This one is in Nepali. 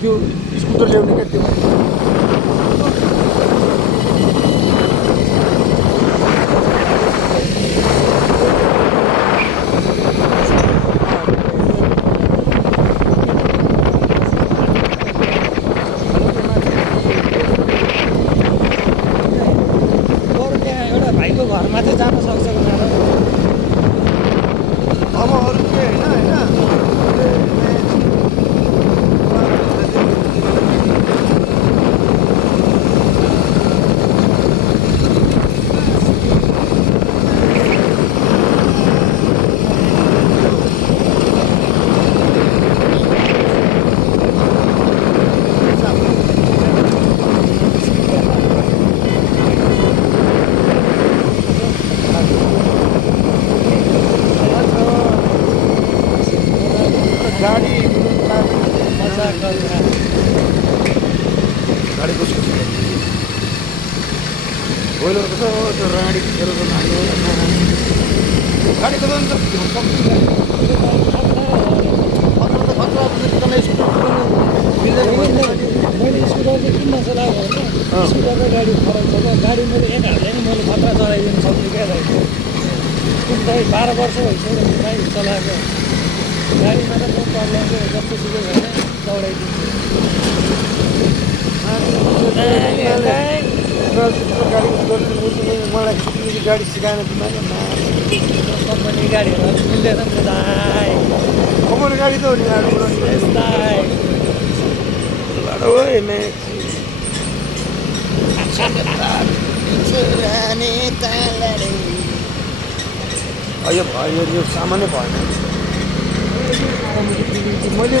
त्यो स्कुटर ल्याउने क्या त्यो भाइको घरमा चाहिँ जान सक्छ भनेर अब अरू के गाडी मजाक गरेर गाडी कसको छ बोइलर छ त्यो राडी खेरको गाडी हो गाडी कता नि मैले स्कुटर चाहिँ किन नचलाएको भने स्कुटर र गाडी फरक छ त गाडी मैले एक हातले नि मैले खतरा चलाइदिनु सक्छु क्या दाइ किन दाइ 12 वर्ष भइसक्यो बाइक चलाएको गाडीमा त नो प्रब्लम थियो जस्तो सुकै भने दौडाइदिन्छु मलाई गाडी सिकाएन तिमीले कम्पनी गाडीहरू मिल्दैन नि दाइ कमाउने गाडी त हो नि दाइ यो भयो यो सामान्य भएन मैले